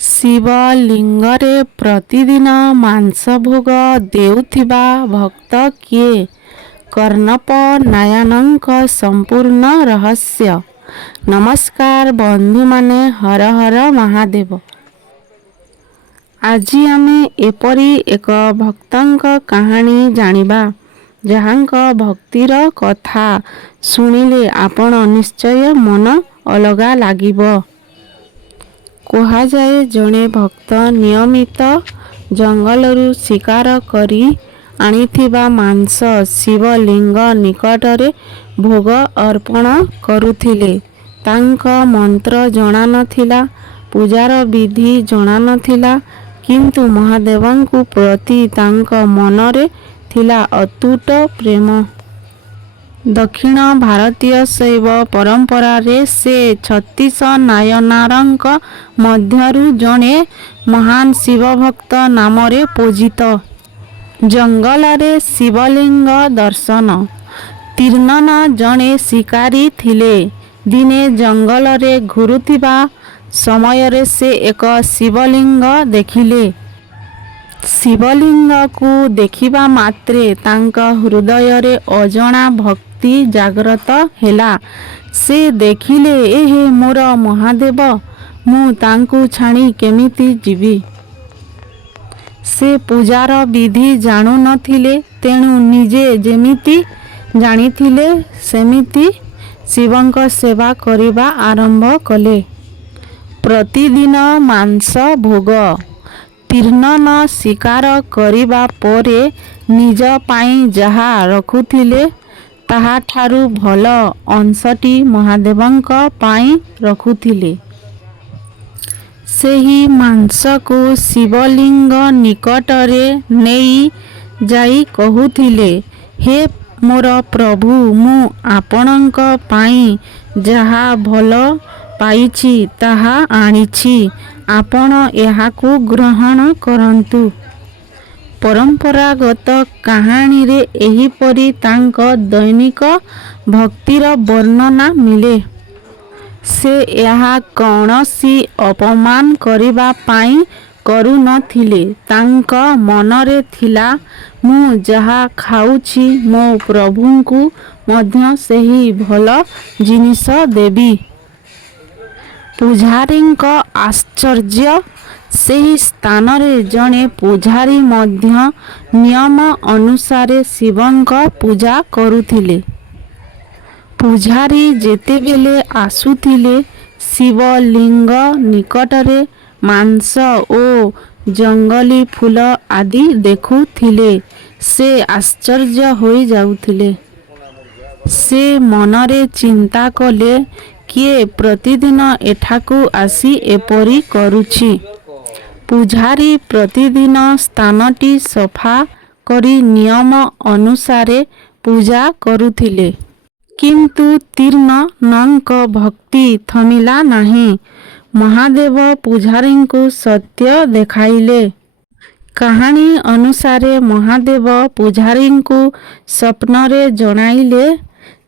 ଶିବଲିଙ୍ଗରେ ପ୍ରତିଦିନ ମାଂସ ଭୋଗ ଦେଉଥିବା ଭକ୍ତ କିଏ? କର୍ଣ୍ଣପ ନାରାୟଣଙ୍କ ସମ୍ପୂର୍ଣ୍ଣ ରହସ୍ୟ। ନମସ୍କାର ବନ୍ଧୁମାନେ, ହର ହର ମହାଦେବ। ଆଜି ଆମେ ଏପରି ଏକ ଭକ୍ତଙ୍କ କାହାଣୀ ଜାଣିବା, ଯାହାଙ୍କ ଭକ୍ତିର କଥା ଶୁଣିଲେ ଆପଣ ନିଶ୍ଚୟ ମନ ଅଲଗା ଲାଗିବ। କୁହାଯାଏ, ଜଣେ ଭକ୍ତ ନିୟମିତ ଜଙ୍ଗଲରୁ ଶିକାର କରି ଆଣିଥିବା ମାଂସ ଶିବଲିଙ୍ଗ ନିକଟରେ ଭୋଗ ଅର୍ପଣ କରୁଥିଲେ। ତାଙ୍କ ମନ୍ତ୍ର ଜଣାନଥିଲା, ପୂଜାର ବିଧି ଜଣାନଥିଲା, କିନ୍ତୁ ମହାଦେବଙ୍କୁ ପ୍ରତି ତାଙ୍କ ମନରେ ଥିଲା ଅତୁଟ ପ୍ରେମ। ଦକ୍ଷିଣ ଭାରତୀୟ ଶୈବ ପରମ୍ପରାରେ ସେ 36 ନାୟନାରଙ୍କ ମଧ୍ୟରୁ ଜଣେ ମହାନ ଶିବଭକ୍ତ ନାମରେ ପୂଜିତ। ଜଙ୍ଗଲରେ ଶିବଲିଙ୍ଗ ଦର୍ଶନ। ତୀର୍ଣ୍ଣନ ଜଣେ ଶିକାରୀ ଥିଲେ। ଦିନେ ଜଙ୍ଗଲରେ ଘୁରୁଥିବା ସମୟରେ ସେ ଏକ ଶିବଲିଙ୍ଗ ଦେଖିଲେ। ଶିବଲିଙ୍ଗକୁ ଦେଖିବା ମାତ୍ରେ ତାଙ୍କ ହୃଦୟରେ ଅଜଣା ଭକ୍ତି ଜାଗ୍ରତ ହେଲା। ସେ ଦେଖିଲେ, ଏହେ ମୋର ମହାଦେବ, ମୁଁ ତାଙ୍କୁ ଛାଡ଼ି କେମିତି ଯିବି? ସେ ପୂଜାର ବିଧି ଜାଣୁନଥିଲେ, ତେଣୁ ନିଜେ ଯେମିତି ଜାଣିଥିଲେ ସେମିତି ଶିବଙ୍କ ସେବା କରିବା ଆରମ୍ଭ କଲେ। ପ୍ରତିଦିନ ମାଂସ ଭୋଗ। ତୀର୍ଣ୍ଣନ ଶିକାର କରିବା ପରେ ନିଜ ପାଇଁ ଯାହା ରଖୁଥିଲେ, ତାହାଠାରୁ ଭଲ ଅଂଶଟି ମହାଦେବଙ୍କ ପାଇଁ ରଖୁଥିଲେ। ସେହି ମାଂସକୁ ଶିବଲିଙ୍ଗ ନିକଟରେ ନେଇ ଯାଇ କହୁଥିଲେ, ହେ ମୋର ପ୍ରଭୁ, ମୁଁ ଆପଣଙ୍କ ପାଇଁ ଯାହା ଭଲ ପାଇଛି ତାହା ଆଣିଛି, ଆପଣ ଏହାକୁ ଗ୍ରହଣ କରନ୍ତୁ। ପରମ୍ପରାଗତ କାହାଣୀରେ ଏହିପରି ତାଙ୍କ ଦୈନିକ ଭକ୍ତିର ବର୍ଣ୍ଣନା ମିଳେ। ସେ ଏହା କୌଣସି ଅପମାନ କରିବା ପାଇଁ କରୁନଥିଲେ। ତାଙ୍କ ମନରେ ଥିଲା, ମୁଁ ଯାହା ଖାଉଛି ମୋ ପ୍ରଭୁଙ୍କୁ ମଧ୍ୟ ସେହି ଭଲ ଜିନିଷ ଦେବି। ପୂଜାରୀଙ୍କ ଆଶ୍ଚର୍ଯ୍ୟ। ସେହି ସ୍ଥାନରେ ଜଣେ ପୂଜାରୀ ମଧ୍ୟ ନିୟମ ଅନୁସାରେ ଶିବଙ୍କ ପୂଜା କରୁଥିଲେ। ପୂଜାରୀ ଯେତେବେଳେ ଆସୁଥିଲେ, ଶିବଲିଙ୍ଗ ନିକଟରେ ମାଂସ ଓ ଜଙ୍ଗଲୀ ଫୁଲ ଆଦି ଦେଖୁଥିଲେ, ସେ ଆଶ୍ଚର୍ଯ୍ୟ ହୋଇଯାଉଥିଲେ। ସେ ମନରେ ଚିନ୍ତା କଲେ, କିଏ ପ୍ରତିଦିନ ଏଠାକୁ ଆସି ଏପରି କରୁଛି? ପୂଜାରୀ ପ୍ରତିଦିନ ସ୍ଥାନଟି ସଫା କରି ନିୟମ ଅନୁସାରେ ପୂଜା କରୁଥିଲେ। କିନ୍ତୁ ତୀର୍ଣ୍ଣନଙ୍କ ଭକ୍ତି ଥମିଲା ନାହିଁ। ମହାଦେବ ପୂଜାରୀଙ୍କୁ ସତ୍ୟ ଦେଖାଇଲେ। କାହାଣୀ ଅନୁସାରେ ମହାଦେବ ପୂଜାରୀଙ୍କୁ ସ୍ୱପ୍ନରେ ଜଣାଇଲେ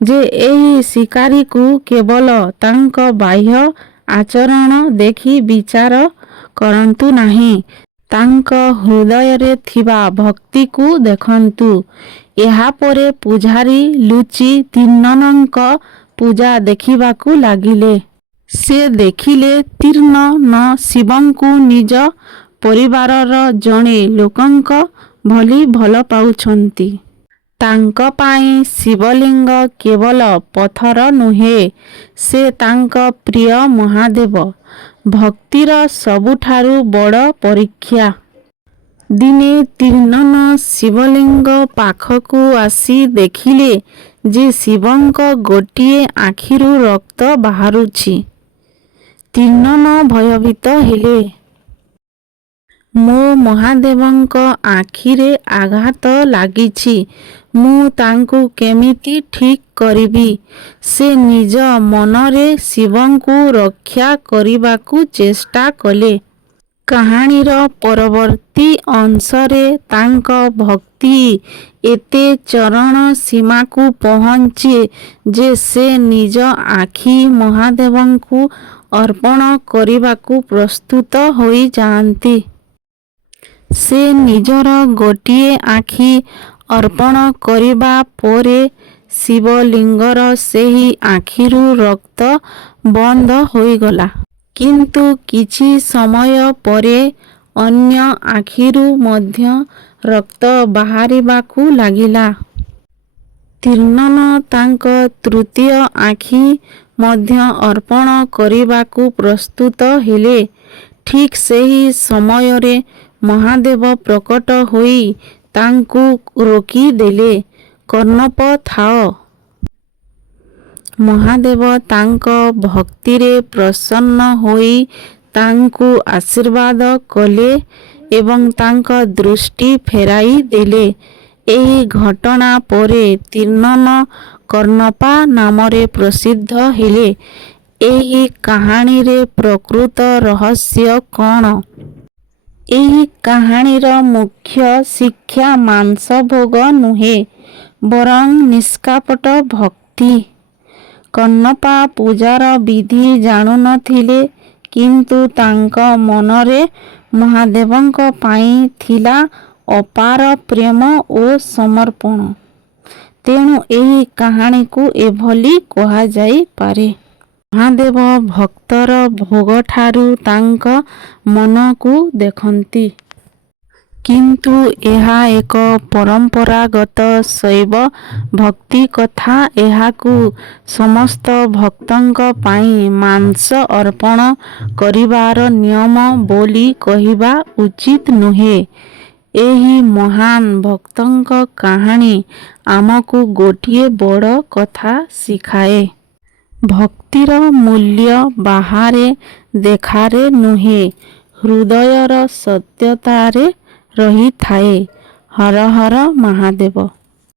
ଯେ ଏହି ଶିକାରୀକୁ କେବଳ ତାଙ୍କ ବାହ୍ୟ ଆଚରଣ ଦେଖି ବିଚାର କରନ୍ତୁ ନାହିଁ, ତାଙ୍କ ହୃଦୟରେ ଥିବା ଭକ୍ତିକୁ ଦେଖନ୍ତୁ। ଏହାପରେ ପୂଜାରୀ ଲୁଚି ତୀର୍ଣ୍ଣନଙ୍କ ପୂଜା ଦେଖିବାକୁ ଲାଗିଲେ। ସେ ଦେଖିଲେ, ତୀର୍ଣ୍ଣନ ଶିବଙ୍କୁ ନିଜ ପରିବାରର ଜଣେ ଲୋକଙ୍କ ଭଳି ଭଲ ପାଉଛନ୍ତି। ତାଙ୍କ ପାଇଁ ଶିବଲିଙ୍ଗ କେବଳ ପଥର ନୁହେଁ, ସେ ତାଙ୍କ ପ୍ରିୟ ମହାଦେବ। ଭକ୍ତିର ସବୁଠାରୁ ବଡ଼ ପରୀକ୍ଷା। ଦିନେ ତୀର୍ଣ୍ଣନ ଶିବଲିଙ୍ଗ ପାଖକୁ ଆସି ଦେଖିଲେ ଯେ ଶିବଙ୍କ ଗୋଟିଏ ଆଖିରୁ ରକ୍ତ ବାହାରୁଛି। ତୀର୍ଣ୍ଣନ ଭୟଭୀତ ହେଲେ। ମୋ ମହାଦେବଙ୍କ ଆଖିରେ ଆଘାତ ଲାଗିଛି, ମୁଁ ତାଙ୍କୁ କେମିତି ଠିକ୍ କରିବି? ସେ ନିଜ ମନରେ ଶିବଙ୍କୁ ରକ୍ଷା କରିବାକୁ ଚେଷ୍ଟା କଲେ। କାହାଣୀର ପରବର୍ତ୍ତୀ ଅଂଶରେ ତାଙ୍କ ଭକ୍ତି ଏତେ ଚରମ ସୀମାକୁ ପହଞ୍ଚେ ଯେ ସେ ନିଜ ଆଖି ମହାଦେବଙ୍କୁ ଅର୍ପଣ କରିବାକୁ ପ୍ରସ୍ତୁତ ହୋଇଯାଆନ୍ତି। ସେ ନିଜର ଗୋଟିଏ ଆଖି ଅର୍ପଣ କରିବା ପରେ ଶିବଲିଙ୍ଗର ସେହି ଆଖିରୁ ରକ୍ତ ବନ୍ଦ ହୋଇଗଲା। କିନ୍ତୁ କିଛି ସମୟ ପରେ ଅନ୍ୟ ଆଖିରୁ ମଧ୍ୟ ରକ୍ତ ବାହାରିବାକୁ ଲାଗିଲା। ତୀର୍ଣ୍ଣନ ତାଙ୍କ ତୃତୀୟ ଆଖି ମଧ୍ୟ ଅର୍ପଣ କରିବାକୁ ପ୍ରସ୍ତୁତ ହେଲେ। ଠିକ୍ ସେହି ସମୟରେ ମହାଦେବ ପ୍ରକଟ ହୋଇ ତାଙ୍କୁ ରୋକିଦେଲେ। କର୍ଣ୍ଣପ ଥାଅ। ମହାଦେବ ତାଙ୍କ ଭକ୍ତିରେ ପ୍ରସନ୍ନ ହୋଇ ତାଙ୍କୁ ଆଶୀର୍ବାଦ କଲେ ଏବଂ ତାଙ୍କ ଦୃଷ୍ଟି ଫେରାଇ ଦେଲେ। ଏହି ଘଟଣା ପରେ ତୀର୍ଣ୍ଣନ କର୍ଣ୍ଣପା ନାମରେ ପ୍ରସିଦ୍ଧ ହେଲେ। ଏହି କାହାଣୀରେ ପ୍ରକୃତ ରହସ୍ୟ କ'ଣ? ଏହି କାହାଣୀର ମୁଖ୍ୟ ଶିକ୍ଷା ମାଂସ ଭୋଗ ନୁହେଁ, ବରଂ ନିଷ୍କପଟ ଭକ୍ତି। କର୍ଣ୍ଣପା ପୂଜାର ବିଧି ଜାଣୁନଥିଲେ, କିନ୍ତୁ ତାଙ୍କ ମନରେ ମହାଦେବଙ୍କ ପାଇଁ ଥିଲା ଅପାର ପ୍ରେମ ଓ ସମର୍ପଣ। ତେଣୁ ଏହି କାହାଣୀକୁ ଏଭଳି କୁହାଯାଇପାରେ। ମହାଦେବ ଭକ୍ତର ଭୋଗଠାରୁ ତାଙ୍କ ମନକୁ ଦେଖନ୍ତି। କିନ୍ତୁ ଏହା ଏକ ପରମ୍ପରାଗତ ଶୈବ ଭକ୍ତି କଥା। ଏହାକୁ ସମସ୍ତ ଭକ୍ତଙ୍କ ପାଇଁ ମାଂସ ଅର୍ପଣ କରିବାର ନିୟମ ବୋଲି କହିବା ଉଚିତ ନୁହେଁ। ଏହି ମହାନ ଭକ୍ତଙ୍କ କାହାଣୀ ଆମକୁ ଗୋଟିଏ ବଡ଼ କଥା ଶିଖାଏ। ଭକ୍ତିର ମୂଲ୍ୟ ବାହାରେ ଦେଖାରେ ନୁହେଁ, ହୃଦୟର ସତ୍ୟତାରେ ରହିଥାଏ। ହର ହର ମହାଦେବ।